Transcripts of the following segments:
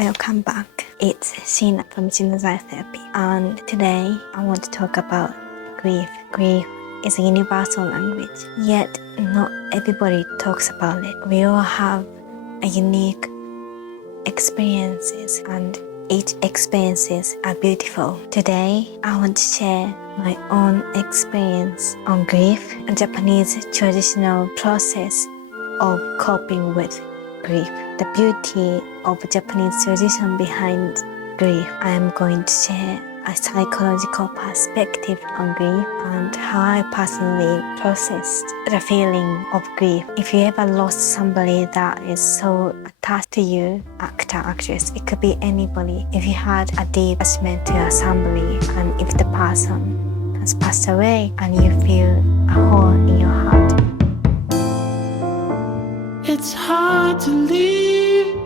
welcome back. It's Sheena from Sheena's Life Therapy, and today I want to talk about grief. Grief is a universal language, yet not everybody talks about it. We all have a unique experiences, and each experiences are beautiful. Today I want to share my own experience on grief, a Japanese traditional process of coping with grief. The beauty of Japanese tradition behind grief. I am going to share a psychological perspective on grief and how I personally processed the feeling of grief. If you ever lost somebody that is so attached to you, actor, actress, it could be anybody. If you had a deep attachment to somebody, and if the person has passed away and you feel a hole in your heart. It's hard to leave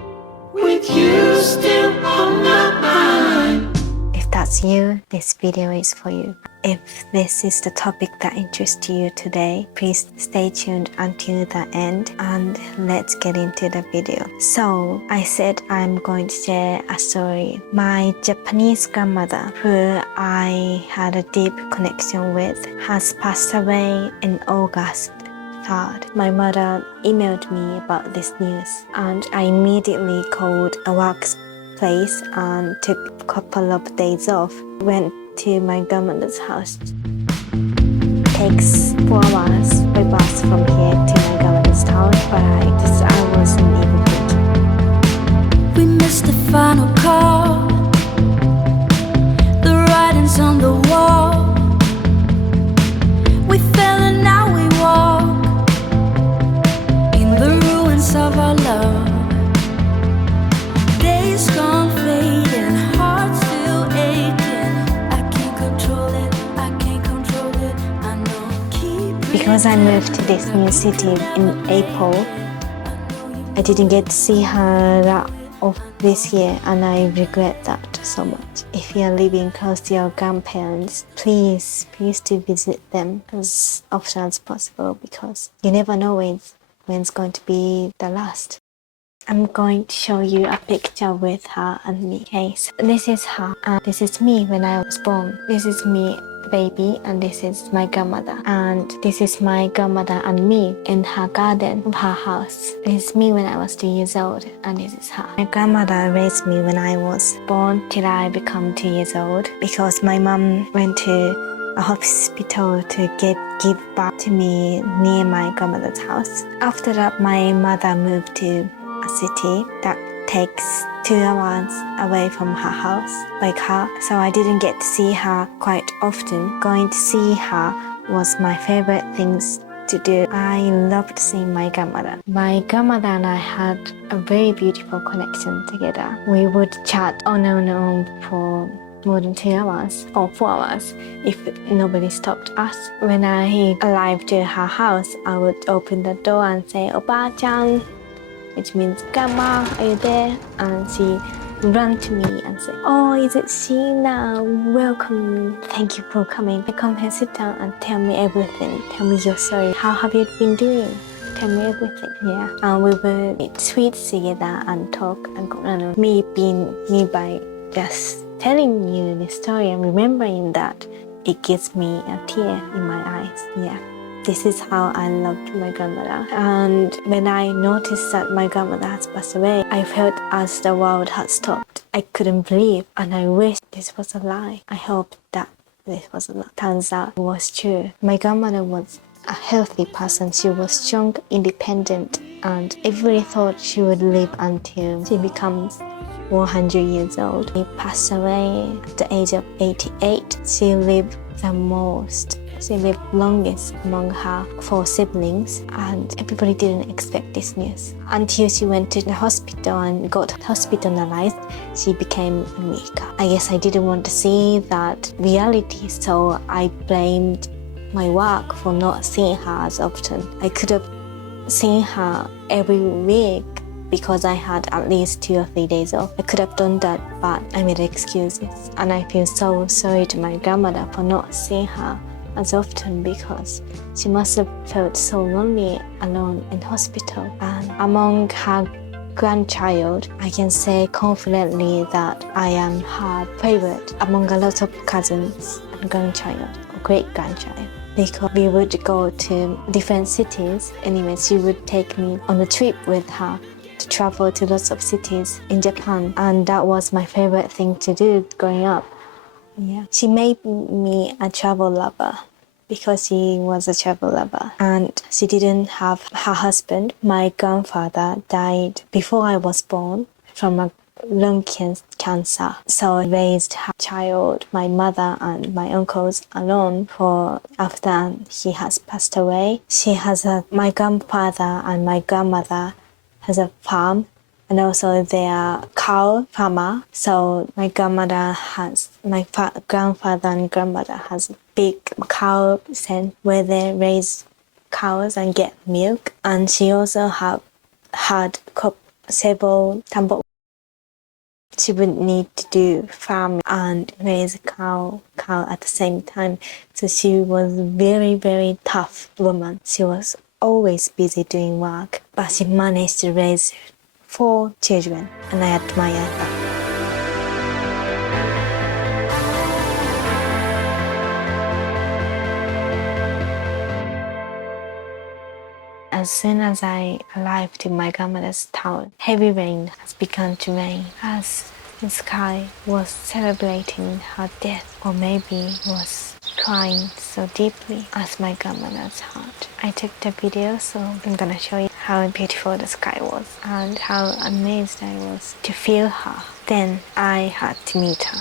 with you still on my mind. If that's you, this video is for you. If this is the topic that interests you today, please stay tuned until the end and let's get into the video. So, I said I'm going to share a story. My Japanese grandmother, who I had a deep connection with, has passed away in August 3rd. My mother emailed me about this news, and I immediately called a workplace and took a couple of days off. Went to my grandmother's house. Takes 4 hours by bus from here to my grandmother's house, but I wasn't able to. We missed the final call, the writing's on the wall. We fell and now we walk in the ruins of our love. Days gone fading, hearts still aching. I can't control it, I can't control it. I know. Because I moved to this new city in April, I didn't get to see her that of this year, and I regret that so much. If you're living close to your grandparents, please do visit them as often as possible, because you never know when it's going to be the last. I'm going to show you a picture with her and me. Okay, so this is her, and this is me when I was born. This is me, baby, and this is my grandmother. And this is my grandmother and me in her garden of her house. This is me when I was 2 years old, and this is her. My grandmother raised me when I was born till I become 2 years old, because my mom went to a hospital to give birth to me near my grandmother's house. After that, my mother moved to a city that takes 2 hours away from her house by car, so I didn't get to see her quite often. Going to see her was my favorite things to do. I loved seeing my grandmother. My grandmother and I had a very beautiful connection together. We would chat on and on for more than 2 hours or 4 hours if nobody stopped us. When I arrived to her house, I would open the door and say, "Oba-chan," which means, "Grandma, are you there?" And she would run to me and say, "Oh, is it Sheena? Welcome. Thank you for coming. Come here, sit down and tell me everything. Tell me your story. How have you been doing? Tell me everything." Yeah. And we would eat sweets together and talk and go on. Me by just telling you the story and remembering that, it gives me a tear in my eyes. Yeah. This is how I loved my grandmother. And when I noticed that my grandmother has passed away, I felt as the world had stopped. I couldn't believe, and I wished this was a lie. I hoped that this was a lie. Turns out it was true. My grandmother was a healthy person. She was strong, independent, and everybody thought she would live until she becomes 100 years old. She passed away at the age of 88. She lived the most. She lived longest among her 4 siblings, and everybody didn't expect this news. Until she went to the hospital and got hospitalized, she became weak. I guess I didn't want to see that reality, so I blamed my work for not seeing her as often. I could have seen her every week because I had at least 2 or 3 days off. I could have done that, but I made excuses. And I feel so sorry to my grandmother for not seeing her as often, because she must have felt so lonely alone in hospital. And among her grandchild, I can say confidently that I am her favorite among a lot of cousins and grandchild, or great-grandchild. Because we would go to different cities. Anyway, she would take me on a trip with her to travel to lots of cities in Japan. And that was my favorite thing to do growing up. Yeah. She made me a travel lover because she was a travel lover. And she didn't have her husband. My grandfather died before I was born from a lung cancer. So I raised her child, my mother and my uncles alone for after he has passed away. My grandfather and my grandmother has a farm, and also they are cow farmer. So my grandfather and grandmother has a big cow pen where they raise cows and get milk. And she also had several tambo. She would need to do farm and raise cow at the same time. So she was very, very tough woman. She was always busy doing work, but she managed to raise 4 children, and I admire her. As soon as I arrived to my grandmother's town, heavy rain has begun to rain as the sky was celebrating her death, or maybe was crying so deeply as my grandmother's heart. I took the video, so I'm gonna show you how beautiful the sky was and how amazed I was to feel her. Then I had to meet her.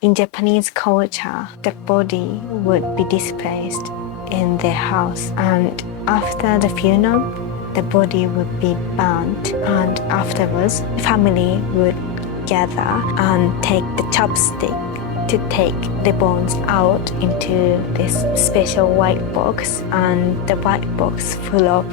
In Japanese culture, the body would be displaced in their house, and after the funeral, the body would be burnt, and afterwards, the family would gather and take the chopstick to take the bones out into this special white box, and the white box full of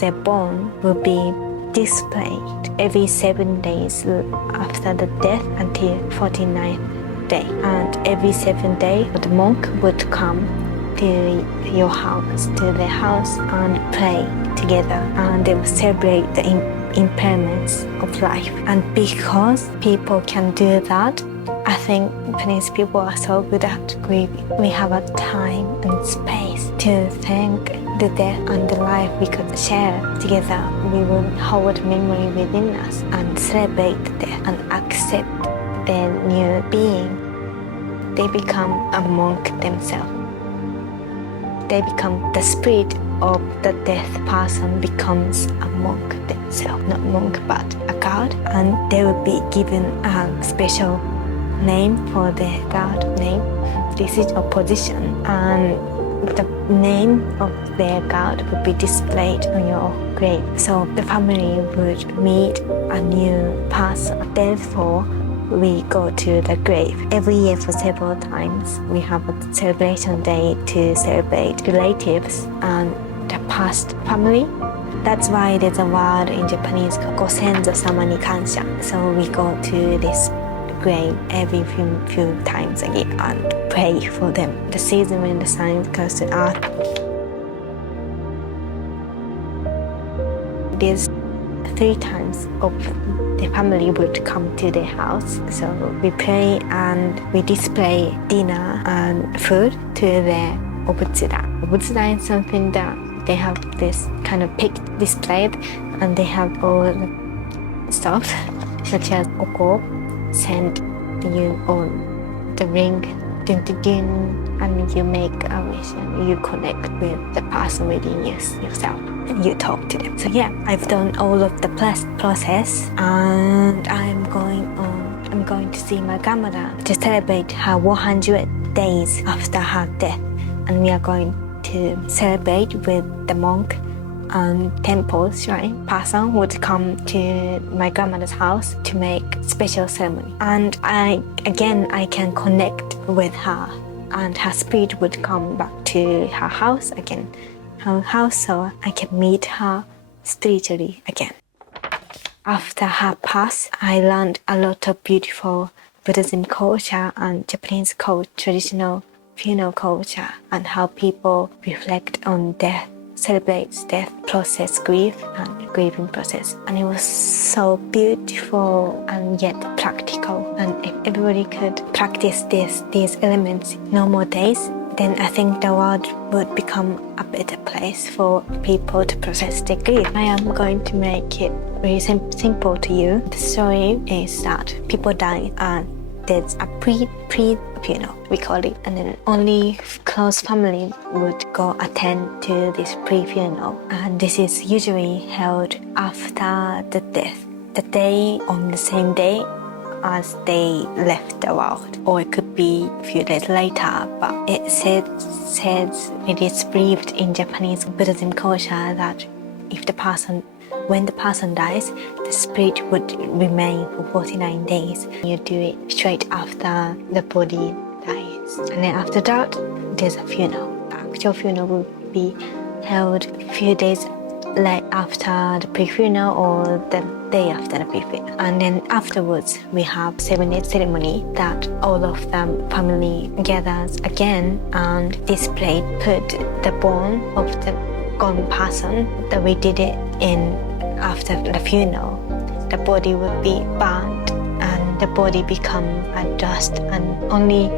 the bone will be displayed every 7 days after the death until 49th day. And every 7th day, the monk would come to your house, to the house, and pray together, and they will celebrate the impairments of life. And because people can do that, I think Japanese people are so good at grieving. We have a time and space to thank the death and the life we could share together. We will hold memory within us and celebrate the death and accept their new being. They become a monk themselves. They become the spirit of the death person becomes a monk themselves. Not monk, but a god. And they will be given a special name for their god name. This is a position, and the name of their god would be displayed on your grave. So the family would meet a new person. Therefore, we go to the grave. Every year for several times, we have a celebration day to celebrate relatives and the past family. That's why there's a word in Japanese called ご先祖様に感謝. So we go to this grave every few times again and pray for them. The season when the sun goes to earth. There's 3 times of the family would come to the house. So we pray and we display dinner and food to the obutsuda. Obutsuda is something that they have this kind of pic displayed, and they have all the stuff such as oko, send you on the ring, and you make a wish and you connect with the person within yourself. You talk to them. So yeah, I've done all of the process, and I'm going to see my grandmother to celebrate her 100 days after her death, and we are going to celebrate with the monk and temple shrine person would come to my grandmother's house to make special ceremony. And I can connect with her, and her spirit would come back to her house again, so I can meet her spiritually again. After her pass, I learned a lot of beautiful Buddhism culture and Japanese traditional funeral culture, and how people reflect on death, celebrates death, process grief and grieving process. And it was so beautiful and yet practical. And if everybody could practice these elements normal days, then I think the world would become a better place for people to process their grief. I am going to make it very simple to you. The story is that people die and there's a pre-funeral, we call it, and then only close family would go attend to this pre-funeral. And this is usually held after the death, the day on the same day as they left the world, or it could be a few days later. But it says it is believed in Japanese Buddhism culture that when the person dies, the spirit would remain for 49 days. You do it straight after the body dies, and then after that, there's a funeral. The actual funeral will be held a few days after the pre-funeral or the day after the pre-funeral. And then afterwards, we have 7-day ceremony that all of the family gathers again and put the bone of the gone person that we did it in after the funeral. The body would be burnt and the body become a dust, and only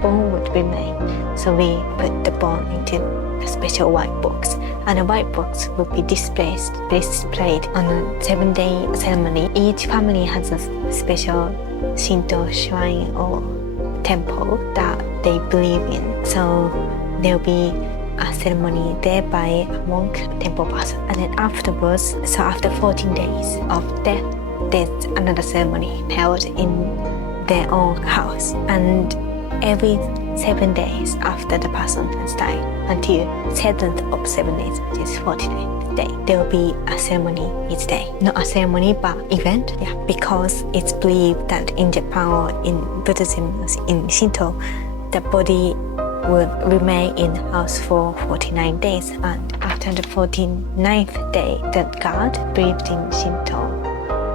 bone would remain. So we put the bone into a special white box, and the white box will be displayed on a 7-day ceremony. Each family has a special Shinto shrine or temple that they believe in. So there'll be a ceremony there by a monk, temple person. And then afterwards, so after 14 days of death, there's another ceremony held in their own house. And every 7 days after the person has died, until 7th of 7 days, which is 49th day, there will be a ceremony each day. Not a ceremony, but event. Yeah, because it's believed that in Japan or in Buddhism, in Shinto, the body would remain in the house for 49 days, and after the 49th day, the God believed in Shinto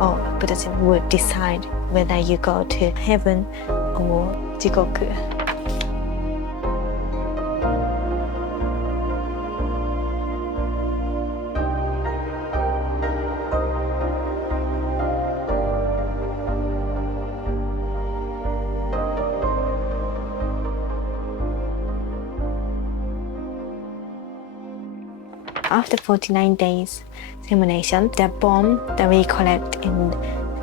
or Buddhism would decide whether you go to heaven or jigoku. After 49 days simulation, the bone that we collect in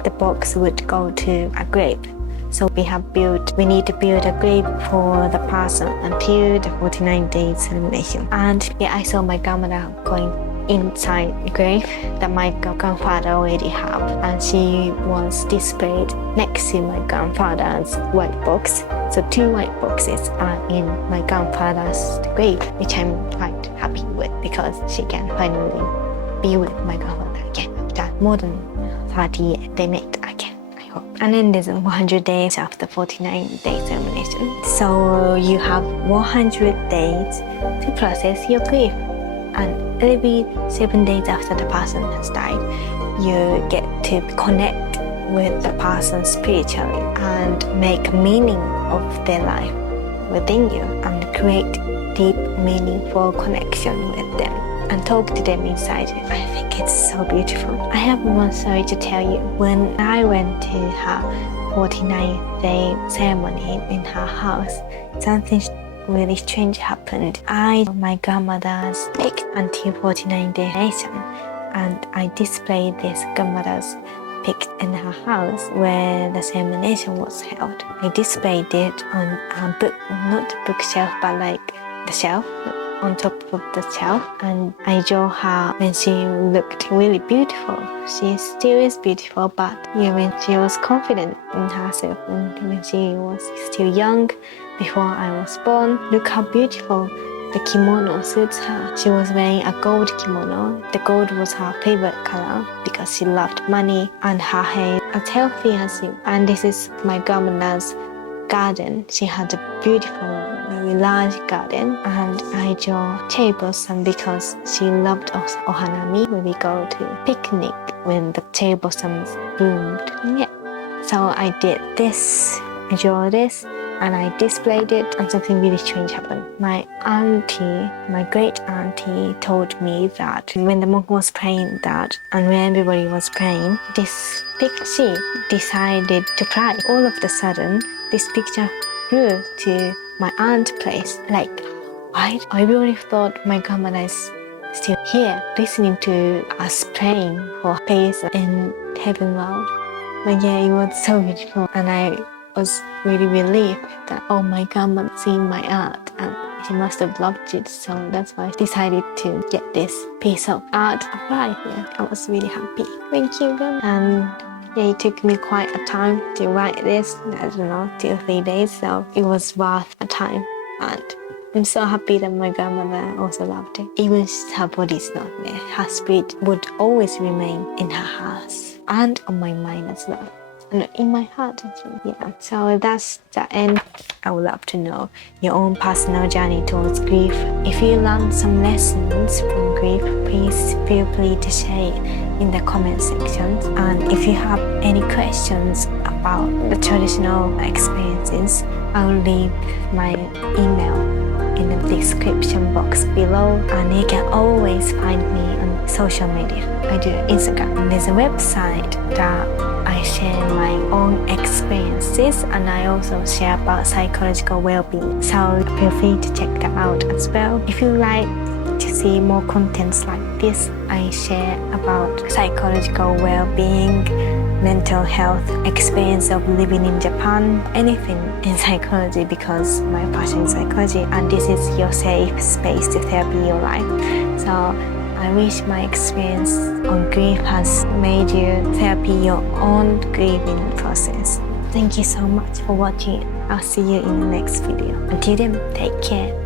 the box would go to a grave. So we need to build a grave for the person until the 49 days simulation. And I saw my grandmother going inside the grave that my grandfather already have, and she was displayed next to my grandfather's white box. So 2 white boxes are in my grandfather's grave, which I'm quite happy with, because she can finally be with my grandfather again after more than 30 years. They met again, I hope. And then there's 100 days after 49-day termination. So you have 100 days to process your grief. And every 7 days after the person has died, you get to connect with the person spiritually and make meaning of their life within you, and create deep, meaningful connection with them and talk to them inside you. I think it's so beautiful. I have one story to tell you. When I went to her 49th-day ceremony in her house, something really strange happened. My grandmother's pic until 49-day nation, and I displayed this grandmother's pic in her house where the ceremony was held. I displayed it on a book, not the bookshelf, but like the shelf, on top of the shelf, and I drew her when she looked really beautiful. She still is beautiful, but when she was confident in herself, and when she was still young, before I was born. Look how beautiful the kimono suits her. She was wearing a gold kimono. The gold was her favorite color because she loved money, and her hair as healthy as you. And this is my grandmother's garden. She had a beautiful, very large garden, and I draw cherry blossom because she loved ohanami, when we go to picnic when the cherry blossoms bloomed. Yeah. So I did this, I drew this, and I displayed it, and something really strange happened. My great auntie told me that when the monk was praying that, and when everybody was praying, this picture decided to cry. All of a sudden, this picture flew to my aunt's place. Like, why? Everybody thought my grandmother is still here, listening to us praying for peace in heaven world. But yeah, it was so beautiful, and I was really relieved that, oh, my grandma seen my art and she must have loved it, so that's why I decided to get this piece of art applied. Yeah, I was really happy. Thank you, grandma. And yeah, it took me quite a time to write this, I don't know, 2 or 3 days, so it was worth a time. And I'm so happy that my grandmother also loved it. Even if her body's not there, her spirit would always remain in her house and on my mind as well. And in my heart as well. Yeah. So that's the end. I would love to know your own personal journey towards grief. If you learned some lessons from grief, please feel free to share it in the comment section. And if you have any questions about the traditional experiences, I'll leave my email in the description box below, and you can always find me on social media. I do Instagram, and there's a website that I share my own experiences, and I also share about psychological well-being, so feel free to check that out as well. If you like to see more contents like this, I share about psychological well-being, mental health, experience of living in Japan, anything in psychology, because my passion is psychology, and this is your safe space to therapy your life. So I wish my experience on grief has made you therapy your own grieving process. Thank you so much for watching. I'll see you in the next video. Until then, take care.